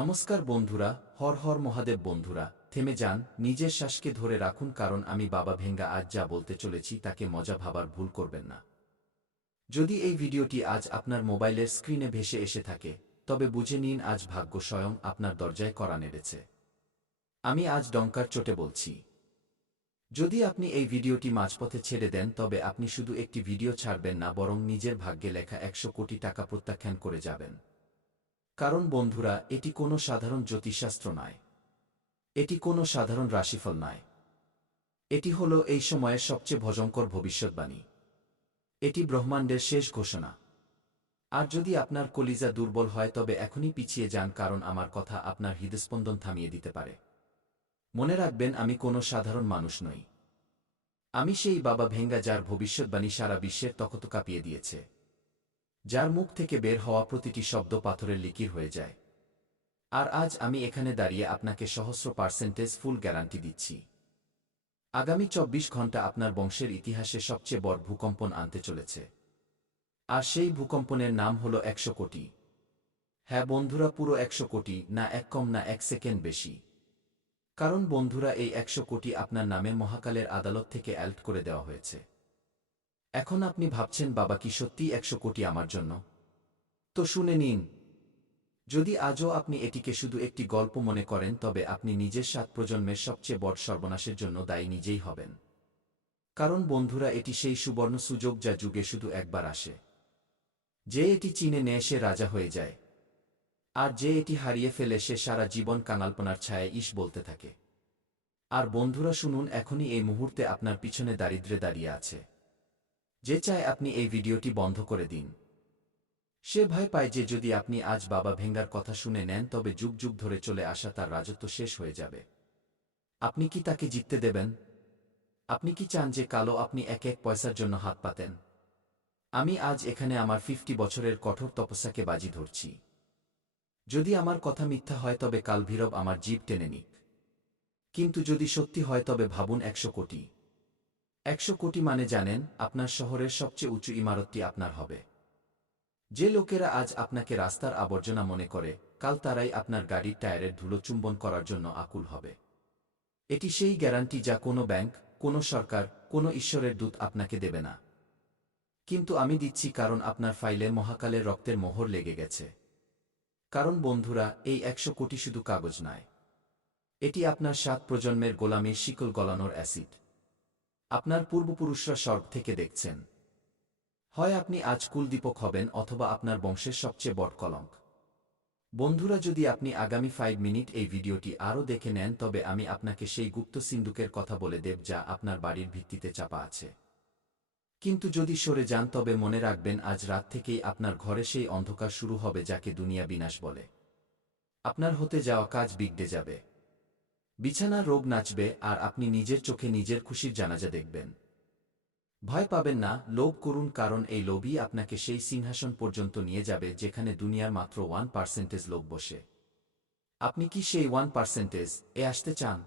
নমস্কার বন্ধুরা, হর হর মহাদেব বন্ধুরা। থেমে যান, নিজের শ্বাসকে ধরে রাখুন কারণ আমি বাবা ভেঙ্গা আজ যা বলতে চলেছি তাকে মজা ভাবার ভুল করবেন না। যদি এই ভিডিওটি আজ আপনার মোবাইলের স্ক্রিনে ভেসে এসে থাকে, তবে বুঝে নিন আজ ভাগ্য স্বয়ং আপনার দরজায় করা নেড়েছে। আমি আজ ডঙ্কার চোটে বলছি। যদি আপনি এই ভিডিওটি মাঝপথে ছেড়ে দেন, তবে আপনি শুধু একটি ভিডিও ছাড়বেন না, বরং নিজের ভাগ্যে লেখা একশো কোটি টাকা প্রত্যাখ্যান করে যাবেন। কারণ বন্ধুরা, এটি কোনো সাধারণ জ্যোতিষশাস্ত্র নয়। এটি কোনো সাধারণ রাশিফল নয়। এটি হল এই সময়ের সবচেয়ে ভয়ঙ্কর ভবিষ্যৎবাণী। এটি ব্রহ্মাণ্ডের শেষ ঘোষণা। আর যদি আপনার কলিজা দুর্বল হয়, তবে এখনই পিছিয়ে যান, কারণ আমার কথা আপনার হৃদস্পন্দন থামিয়ে দিতে পারে। মনে রাখবেন, আমি কোনো সাধারণ মানুষ নই। আমি সেই বাবা ভেঙ্গা যার ভবিষ্যৎবাণী সারা বিশ্বের তখত কাঁপিয়ে দিয়েছে। যার মুখ থেকে বের হওয়া প্রতিটি শব্দ পাথরের লিকির হয়ে যায়। আর আজ আমি এখানে দাঁড়িয়ে আপনাকে সহস্র পার্সেন্টেজ ফুল গ্যারান্টি দিচ্ছি। আগামী চব্বিশ ঘণ্টা আপনার বংশের ইতিহাসে সবচেয়ে বড় ভূকম্পন আনতে চলেছে। আর সেই ভূকম্পনের নাম হল একশো কোটি। হ্যাঁ বন্ধুরা, পুরো একশো কোটি না এক কম না এক সেকেন্ড বেশি। কারণ বন্ধুরা, এই একশো কোটি আপনার নামে মহাকালের আদালত থেকে অ্যাল্ট করে দেওয়া হয়েছে। এখন আপনি ভাবছেন, বাবা, কি সত্যি একশো কোটি আমার জন্য? তো শুনে নিন, যদি আজও আপনি এটিকে শুধু একটি গল্প মনে করেন, তবে আপনি নিজের সাত প্রজন্মের সবচেয়ে বড় সর্বনাশের জন্য দায়ী নিজেই হবেন। কারণ বন্ধুরা, এটি সেই সুবর্ণ সুযোগ যা যুগে শুধু একবার আসে। যে এটি চিনে নেয়, সে রাজা হয়ে যায়। আর যে এটি হারিয়ে ফেলে, সে সারা জীবন কাঙালপনার ছায় ইস বলতে থাকে। আর বন্ধুরা, শুনুন, এখনই এই মুহূর্তে আপনার পিছনে দারিদ্রে দাঁড়িয়ে আছে। যে চায় আপনি এই ভিডিওটি বন্ধ করে দিন। সে ভয় পায় যে যদি আপনি আজ বাবা ভেঙ্গার কথা শুনে নেন, তবে যুগ যুগ ধরে চলে আসা তার রাজত্ব শেষ হয়ে যাবে। আপনি কি তাকে জিততে দেবেন? আপনি কি চান যে কালো আপনি এক এক পয়সার জন্য হাত পাতেন? আমি আজ এখানে আমার ফিফটি বছরের কঠোর তপস্যাকে বাজি ধরছি। যদি আমার কথা মিথ্যা হয়, তবে কাল ভীরব আমার জীব টেনে নিক। কিন্তু যদি সত্যি হয়, তবে ভাবুন একশো কোটি। একশো কোটি মানে জানেন, আপনার শহরের সবচেয়ে উঁচু ইমারতটি আপনার হবে। যে লোকেরা আজ আপনাকে রাস্তার আবর্জনা মনে করে, কাল তারাই আপনার গাড়ির টায়ারের ধুলো চুম্বন করার জন্য আকুল হবে। এটি সেই গ্যারান্টি যা কোনো ব্যাংক, কোনো সরকার, কোনো ঈশ্বরের দূত আপনাকে দেবে না। কিন্তু আমি দিচ্ছি কারণ আপনার ফাইলে মহাকালের রক্তের মোহর লেগে গেছে। কারণ বন্ধুরা, এই একশো কোটি শুধু কাগজ নয়। এটি আপনার সাত প্রজন্মের গোলামীর শিকল গলানোর অ্যাসিড। আপনার পূর্বপুরুষরা স্বর্গ থেকে দেখছেন। হয় আপনি আজ কুলদীপক হবেন অথবা আপনার বংশের সবচেয়ে বড় কলঙ্ক। বন্ধুরা, যদি আপনি আগামী ফাইভ মিনিট এই ভিডিওটি আরও দেখে নেন, তবে আমি আপনাকে সেই গুপ্ত সিন্ধুকের কথা বলে দেব যা আপনার বাড়ির ভিত্তিতে চাপা আছে। কিন্তু যদি সরে যান, তবে মনে রাখবেন, আজ রাত থেকেই আপনার ঘরে সেই অন্ধকার শুরু হবে যাকে দুনিয়া বিনাশ বলে। আপনার হতে যাওয়া কাজ বিগড়ে যাবে। বিছানা রোগ নাচবে আর আপনি নিজের চোখে নিজের খুশির জানাজা দেখবেন। ভয় পাবেন না, লোভ করুন কারণ এই লোভই আপনাকে সেই সিংহাসন পর্যন্ত নিয়ে যাবে যেখানে দুনিয়ার মাত্র ওয়ান পার্সেন্টেজ লোভ বসে। আপনি কি সেই ওয়ান পার্সেন্টেজ? এ আসতে চান?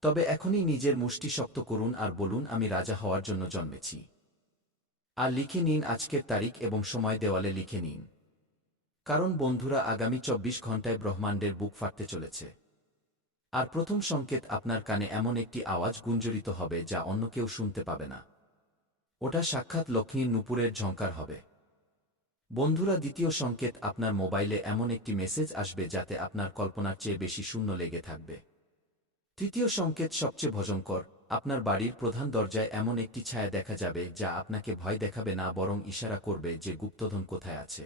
তবে এখনই নিজের মুষ্টি শক্ত করুন আর বলুন, আমি রাজা হওয়ার জন্য জন্মেছি। আর লিখে নিন আজকের তারিখ এবং সময় দেওয়ালে লিখে নিন। কারণ বন্ধুরা আগামী চব্বিশ ঘন্টায় ব্রহ্মাণ্ডের বুক ফাটতে চলেছে। আর প্রথম সংকেত আপনার কানে এমন একটি আওয়াজ গুঞ্জরিত হবে যা অন্য কেউ শুনতে পাবে না। ওটা সাক্ষাৎ লক্ষ্মীর নুপুরের ঝঙ্কার হবে। বন্ধুরা, দ্বিতীয় সংকেত আপনার মোবাইলে এমন একটি মেসেজ আসবে যাতে আপনার কল্পনার চেয়ে বেশি শূন্য লেগে থাকবে। তৃতীয় সংকেত সবচেয়ে ভজঙ্কর আপনার বাড়ির প্রধান দরজায় এমন একটি ছায়া দেখা যাবে যা আপনাকে ভয় দেখাবে না, বরং ইশারা করবে যে গুপ্তধন কোথায় আছে।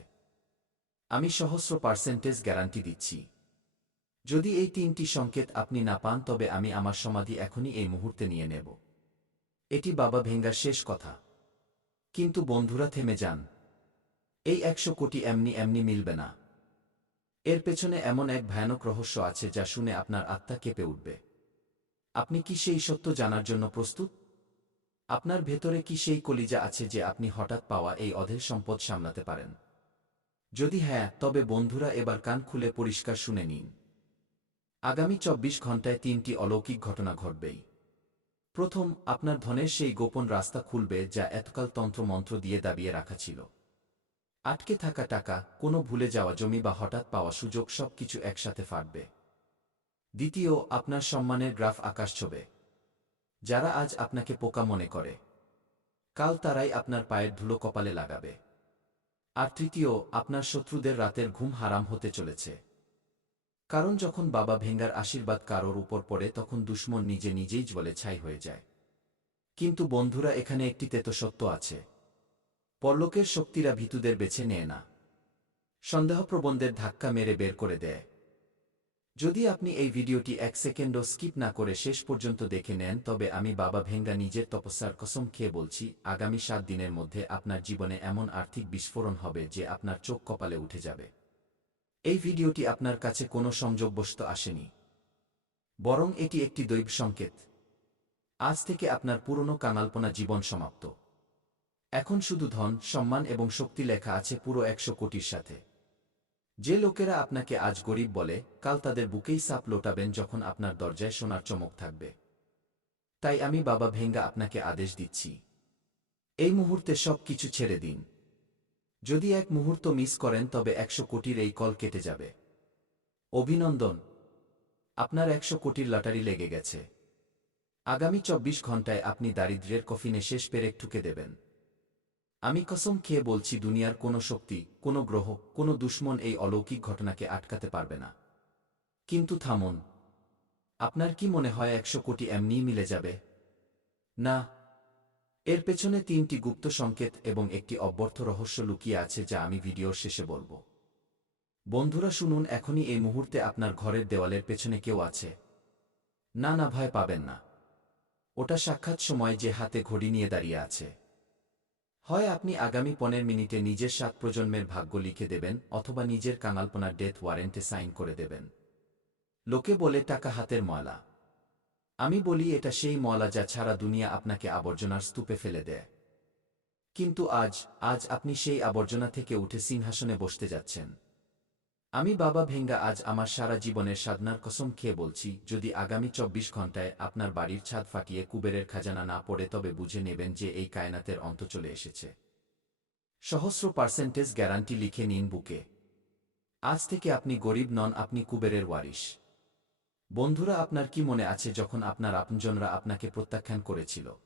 আমি সহস্র পার্সেন্টেজ গ্যারান্টি দিচ্ছি। যদি এই তিনটি সংকেত আপনি না পান, তবে আমি আমার সমাধি এখনই এই মুহূর্তে নিয়ে নেব। এটি বাবা ভেঙ্গার শেষ কথা। কিন্তু বন্ধুরা, থেমে যান। এই একশো কোটি এমনি এমনি মিলবে না। এর পেছনে এমন এক ভয়ানক রহস্য আছে, যা শুনে আপনার আত্মা কেঁপে উঠবে। আপনি কি সেই সত্য জানার জন্য প্রস্তুত? আপনার ভেতরে কি সেই কলিজা আছে, যে আপনি হঠাৎ পাওয়া এই অধের সম্পদ সামলাতে পারেন? যদি হ্যাঁ তবে বন্ধুরা, এবার কান খুলে পরিষ্কার শুনে নিন। আগামী চব্বিশ ঘন্টায় তিনটি অলৌকিক ঘটনা ঘটবেই। প্রথম, আপনার ধনের সেই গোপন রাস্তা খুলবে যা এতকাল তন্ত্রমন্ত্র দিয়ে দাবিয়ে রাখা ছিল। আটকে থাকা টাকা, কোনো ভুলে যাওয়া জমি বা হঠাৎ পাওয়া সুযোগ সব কিছু একসাথে ফাটবে। দ্বিতীয়, আপনার সম্মানের গ্রাফ আকাশ ছবে। যারা আজ আপনাকে পোকা মনে করে, কাল তারাই আপনার পায়ের ধুলো কপালে লাগাবে। আর তৃতীয়, আপনার শত্রুদের রাতের ঘুম হারাম হতে চলেছে। কারণ যখন বাবা ভেঙ্গার আশীর্বাদ কারোর উপর পড়ে, তখন দুশ্মন নিজে নিজেই জ্বলে ছাই হয়ে যায়। কিন্তু বন্ধুরা, এখানে একটি তেতো সত্য আছে। পরলোকের শক্তিরা ভীতুদের বেছে নেয় না। সন্দেহপ্রবণদের ধাক্কা মেরে বের করে দেয়। যদি আপনি এই ভিডিওটি এক সেকেন্ডও স্কিপ না করে শেষ পর্যন্ত দেখে নেন, তবে আমি বাবা ভেঙ্গা নিজের তপস্যার কসম খেয়ে বলছি, আগামী সাত দিনের মধ্যে আপনার জীবনে এমন আর্থিক বিস্ফোরণ হবে যে আপনার চোখ কপালে উঠে যাবে। এই ভিডিওটি আপনার কাছে কোনো সংযোগবশত আসেনি। বরং এটি একটি দৈব সংকেত। আজ থেকে আপনার পুরনো কাঙালপনা জীবন সমাপ্ত। এখন শুধু ধন, সম্মান এবং শক্তি লেখা আছে পুরো একশো কোটির সাথে। যে লোকেরা আপনাকে আজ গরিব বলে, কাল তাদের বুকেই সাপ লোটাবেন যখন আপনার দরজায় সোনার চমক থাকবে। তাই আমি বাবা ভেঙ্গা আপনাকে আদেশ দিচ্ছি। এই মুহূর্তে সব কিছু ছেড়ে দিন। যদি এক মুহূর্ত মিস করেন তবে একশো কোটির এই কল কেটে যাবে। অভিনন্দন। আপনার একশো কোটির লটারি লেগে গেছে। আগামী চব্বিশ ঘন্টায় আপনি দারিদ্র্যের কফিনে শেষ পেরেক ঠুকে দেবেন। আমি কসম খেয়ে বলছি, দুনিয়ার কোনো শক্তি, কোনো গ্রহ, কোনো দুশ্মন এই অলৌকিক ঘটনাকে আটকাতে পারবে না। কিন্তু থামুন। আপনার কি মনে হয় একশো কোটি এমনিই মিলে যাবে? না এর পেছনে তিনটি গুপ্ত সংকেত এবং একটি অব্যর্থ রহস্য লুকিয়ে আছে যা আমি ভিডিওর শেষে বলব। বন্ধুরা, শুনুন, এখনই এই মুহূর্তে আপনার ঘরের দেওয়ালের পেছনে কেউ আছে। না না, ভয় পাবেন না। ওটা সাক্ষাৎ সময় যে হাতে ঘড়ি নিয়ে দাঁড়িয়ে আছে। হয় আপনি আগামী পনেরো মিনিটে নিজের সাত প্রজন্মের ভাগ্য লিখে দেবেন অথবা নিজের কাঙালপনার ডেথ ওয়ারেন্টে সাইন করে দেবেন। লোকে বলে, টাকা হাতের ময়লা। আমি বলি এটা সেই ময়লা যা ছাড়া দুনিয়া আপনাকে আবর্জনার স্তূপে ফেলে দেয়। কিন্তু আজ আজ আপনি সেই আবর্জনা থেকে উঠে সিংহাসনে বসতে যাচ্ছেন। আমি বাবা ভেঙ্গা আজ আমার সারা জীবনের সাধনার কসম খেয়ে বলছি, যদি আগামী চব্বিশ ঘন্টায় আপনার বাড়ির ছাদ ফাটিয়ে কুবেরের খাজানা না পড়ে তবে বুঝে নেবেন যে এই কায়নাতের অন্ত চলে এসেছে। সহস্র পার্সেন্টেজ গ্যারান্টি লিখে নিন বুকে। আজ থেকে আপনি গরিব নন, আপনি কুবেরের ওয়ারিশ। বন্ধুরা, আপনার কি মনে আছে যখন আপনার আপনজনরা আপনাকে প্রত্যাখ্যান করেছিল?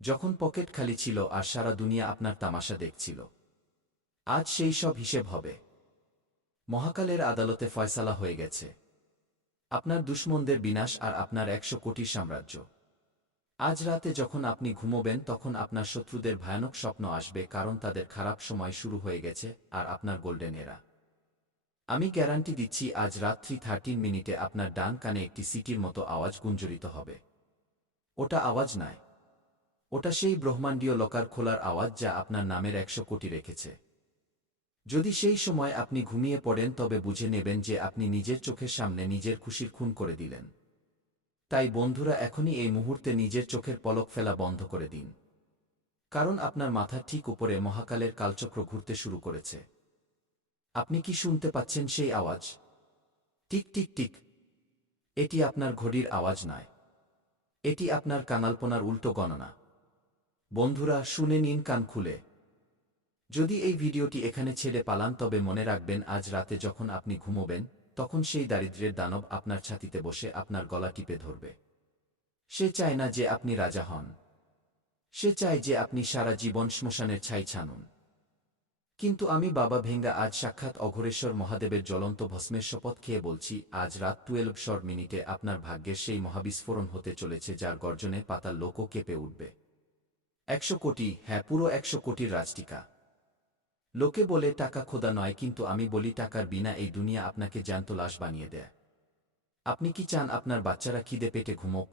যখন পকেট খালি ছিল আর সারা দুনিয়া আপনার তামাশা দেখছিল। আজ সেই সব হিসেব হবে। মহাকালের আদালতে ফয়সালা হয়ে গেছে। আপনার দুশ্মনদের বিনাশ আর আপনার একশো কোটির সাম্রাজ্য। আজ রাতে যখন আপনি ঘুমোবেন, তখন আপনার শত্রুদের ভয়ানক স্বপ্ন আসবে, কারণ তাদের খারাপ সময় শুরু হয়ে গেছে আর আপনার গোল্ডেন এরা। আমি গ্যারান্টি দিচ্ছি আজ রাত্রি থার্টিন মিনিটে আপনার ডান কানে একটি সিটির মতো আওয়াজ গুঞ্জরিত হবে। ওটা আওয়াজ নয় ওটা সেই ব্রহ্মাণ্ডীয় লকার খোলার আওয়াজ যা আপনার নামের একশো কোটি রেখেছে। যদি সেই সময় আপনি ঘুমিয়ে পড়েন তবে বুঝে নেবেন যে আপনি নিজের চোখের সামনে নিজের খুশির খুন করে দিলেন। তাই বন্ধুরা এখনই এই মুহূর্তে নিজের চোখের পলক ফেলা বন্ধ করে দিন। কারণ আপনার মাথার ঠিক উপরে মহাকালের কালচক্র ঘুরতে শুরু করেছে। আপনি কি শুনতে পাচ্ছেন সেই আওয়াজ? Tick tick tick. এটি আপনার ঘড়ির আওয়াজ নয়। এটি আপনার কাঙালপনার উল্টো গণনা। বন্ধুরা, শুনে নিন কান খুলে। যদি এই ভিডিওটি এখানে ছেড়ে পালান, তবে মনে রাখবেন, আজ রাতে যখন আপনি ঘুমোবেন, তখন সেই দারিদ্র্যের দানব আপনার ছাতিতে বসে আপনার গলা টিপে ধরবে। সে চায় না যে আপনি রাজা হন। সে চায় যে আপনি সারা জীবন শ্মশানের ছাই ছানুন। কিন্তু আমি বাবা ভেঙ্গা আজ সাক্ষাৎ অঘরেশ্বর মহাদেবের জ্বলন্ত ভস্মের শপথ খেয়ে বলছি, আজ রাত টুয়েলভ শর মিনিটে আপনার ভাগ্যের সেই মহাবিস্ফোরণ হতে চলেছে যার গর্জনে পাতার লোকও কেঁপে উঠবে। একশো কোটি হ্যাঁ পুরো একশো কোটির রাজটিকা। লোকে বলে, টাকা খোদা নয়, কিন্তু আমি বলি টাকার বিনা এই দুনিয়া আপনাকে জ্যান্ত লাশ বানিয়ে দেয়। আপনি কি চান আপনার বাচ্চারা খিদে পেটে ঘুমোক?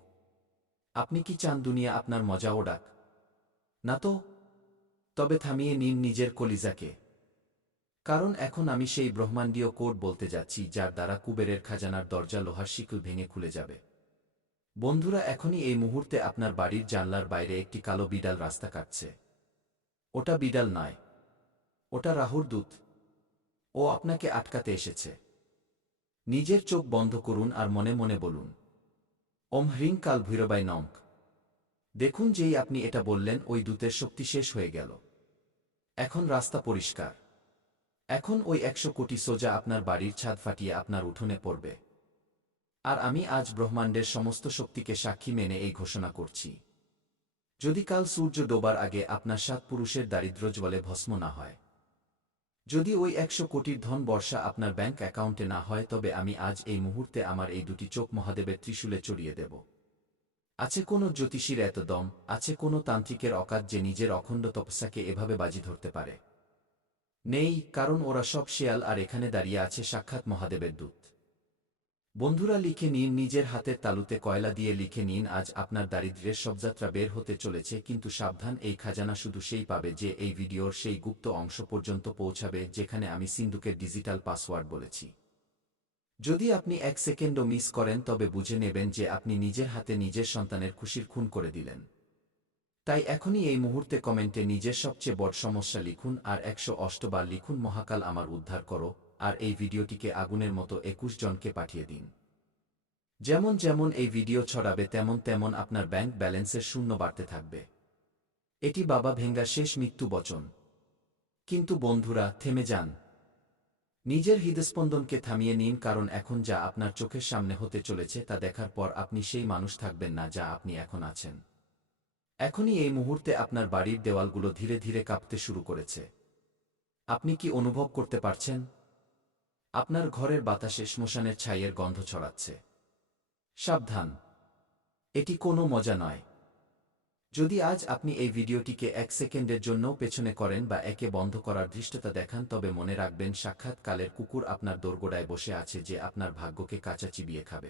আপনি কি চান দুনিয়া আপনার মজা ও ডাক? না তো? তবে থামিয়ে নিন নিজের কলিজাকে। কারণ এখন আমি সেই ব্রহ্মাণ্ডীয় কোড বলতে যাচ্ছি, যার দ্বারা কুবেরের খাজানার দরজা লোহার শিকল ভেঙে খুলে যাবে। বন্ধুরা, এখনই এই মুহূর্তে আপনার বাড়ির জানলার বাইরে একটি কালো বিড়াল রাস্তা কাটছে। ওটা বিড়াল নয়। ওটা রাহুর দূত। ও আপনাকে আটকাতে এসেছে। নিজের চোখ বন্ধ করুন আর মনে মনে বলুন, ওম হ্রিং কাল ভৈরবাই নঙ্ক দেখুন যেই আপনি এটা বললেন, ওই দূতের শক্তি শেষ হয়ে গেল। এখন রাস্তা পরিষ্কার। এখন ওই একশো কোটি সোজা আপনার বাড়ির ছাদ ফাটিয়ে আপনার উঠোনে পড়বে। আর আমি আজ ব্রহ্মাণ্ডের সমস্ত শক্তিকে সাক্ষী মেনে এই ঘোষণা করছি। যদি কাল সূর্য ডোবার আগে আপনার সাত পুরুষের দারিদ্র জলে ভস্ম না হয়। যদি ওই একশো কোটির ধন বর্ষা আপনার ব্যাংক অ্যাকাউন্টে না হয়, তবে আমি আজ এই মুহূর্তে আমার এই দুটি চোখ মহাদেবের ত্রিশূলে চড়িয়ে দেব। আছে কোনো জ্যোতিষীর এত দম, আছে কোনো তান্ত্রিকের অকাত যে নিজের অখণ্ড তপস্যাকে এভাবে বাজি ধরতে পারে? নেই, কারণ ওরা সব শেয়াল আর এখানে দাঁড়িয়ে আছে সাক্ষাৎ মহাদেবের দূত। বন্ধুরা লিখে নিন, নিজের হাতের তালুতে কয়লা দিয়ে লিখে নিন, আজ আপনার দারিদ্র্যের সবযাত্রা বের হতে চলেছে, কিন্তু সাবধান, এই খাজানা শুধু সেই পাবে যে এই ভিডিওর সেই গুপ্ত অংশ পর্যন্ত পৌঁছাবে, যেখানে আমি সিন্ধুকের ডিজিটাল পাসওয়ার্ড বলেছি। যদি আপনি এক সেকেন্ডও মিস করেন তবে বুঝে নেবেন যে আপনি নিজের হাতে নিজের সন্তানের খুশির খুন করে দিলেন। তাই এখনই এই মুহূর্তে কমেন্টে নিজের সবচেয়ে বড় সমস্যা লিখুন আর একশো অষ্টবার লিখুন, মহাকাল আমার উদ্ধার করো আর এই ভিডিওটিকে আগুনের মতো একুশ জনকে পাঠিয়ে দিন। যেমন যেমন এই ভিডিও ছড়াবে, তেমন তেমন আপনার ব্যাংক ব্যালেন্সের শূন্য বাড়তে থাকবে। এটি বাবা ভেঙ্গা শেষ মৃত্যু বচন। কিন্তু বন্ধুরা, থেমে যান। নিজের হৃদস্পন্দনকে থামিয়ে নিন কারণ এখন যা আপনার চোখের সামনে হতে চলেছে তা দেখার পর আপনি সেই মানুষ থাকবেন না যা আপনি এখন আছেন। এখনই এই মুহূর্তে আপনার বাড়ির দেওয়ালগুলো ধীরে ধীরে কাঁপতে শুরু করেছে। আপনি কি অনুভব করতে পারছেন? আপনার ঘরের বাতাসে শ্মশানের ছাইয়ের গন্ধ ছড়াচ্ছে। সাবধান। এটি কোনো মজা নয়। যদি আজ আপনি এই ভিডিওটিকে এক সেকেন্ডের জন্যও পেছনে করেন বা একে বন্ধ করার ধৃষ্টতা দেখান, তবে মনে রাখবেন, সাক্ষাৎকালের কুকুর আপনার দোরগোড়ায় বসে আছে যে আপনার ভাগ্যকে কাঁচা চিবিয়ে খাবে।